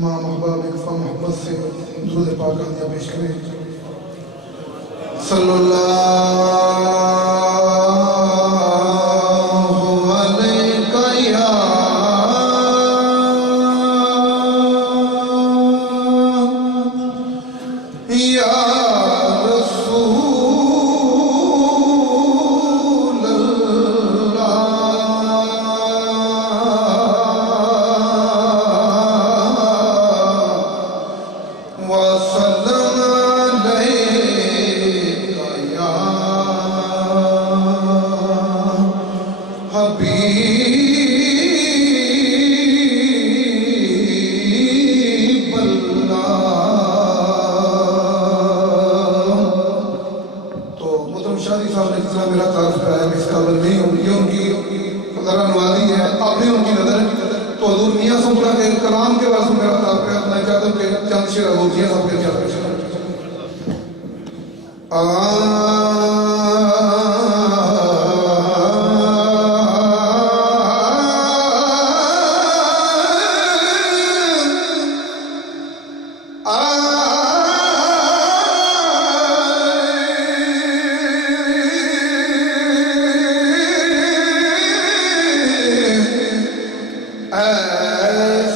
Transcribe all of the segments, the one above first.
तमाम अहबाब इकफ़ा मोहब्बत से दुरूद पाक हदिया पेश करें। सल्लल्लाहु अलैका या रसूल अल्लाह वसल्लम अलैका या हबीब अल्लाह। तो मोहतरम शादी साहब ने जितना मेरा तारीफ कराया मैं इस काबिल नहीं हूँ, ये उनकी नजर नवाजी है, अपनी उनकी नजर। तो हजूर मियाँ सुबरा के कलाम के बाद मेरा तारीफ है, मैं चाहता हूँ कि चंद शेर हजूर मियाँ साहब के चाहते हैं।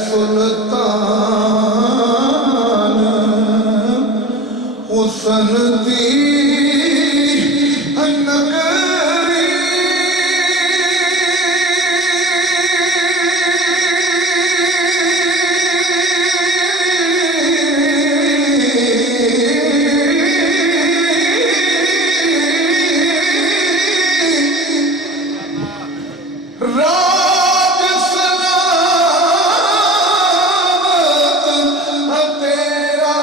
सुल्तान हुसन दी नगरी राज सलामत तेरा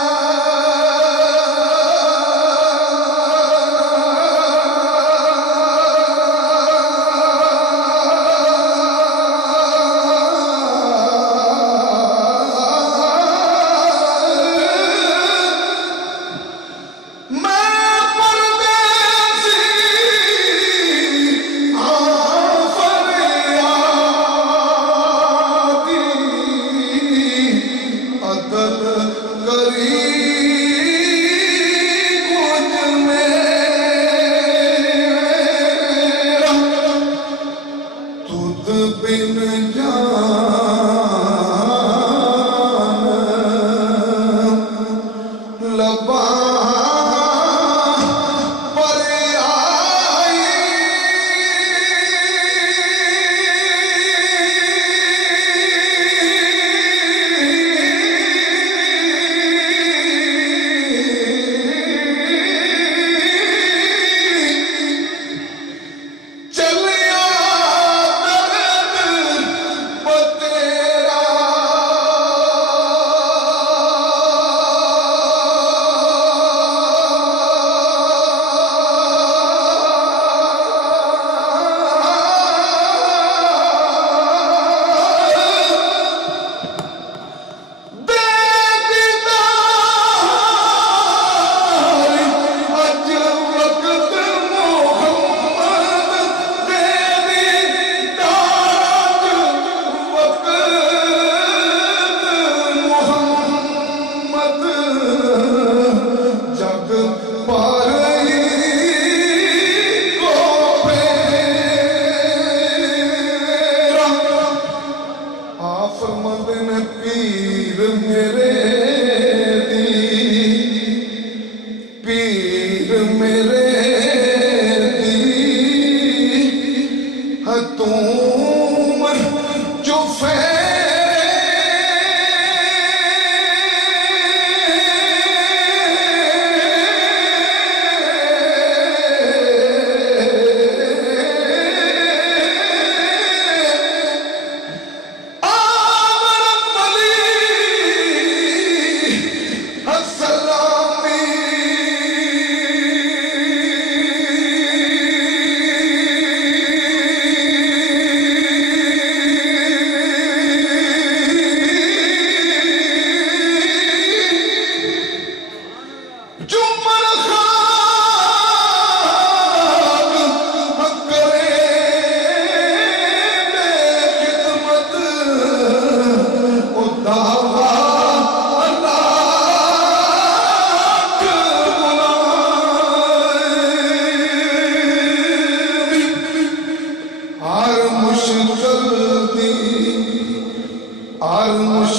बिन जान लबा पर आई चलिया पीर मेरे दी पीर मेरे दी हतूम जो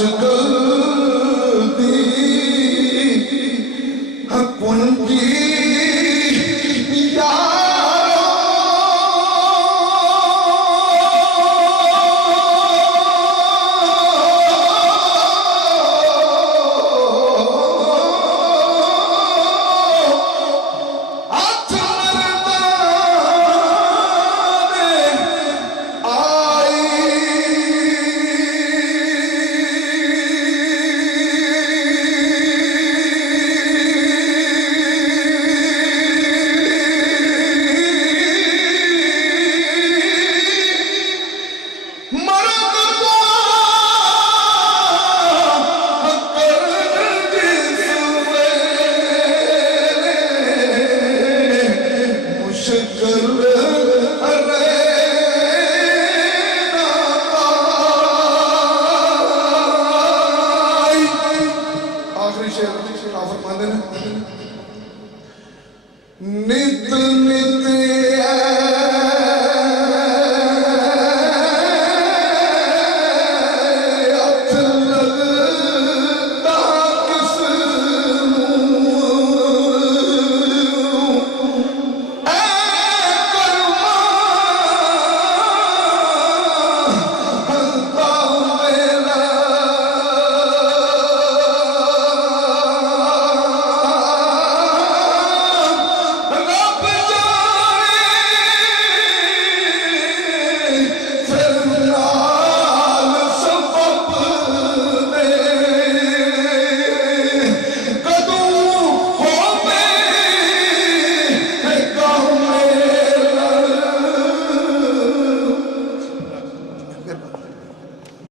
मुश्किल दी कुंजी नित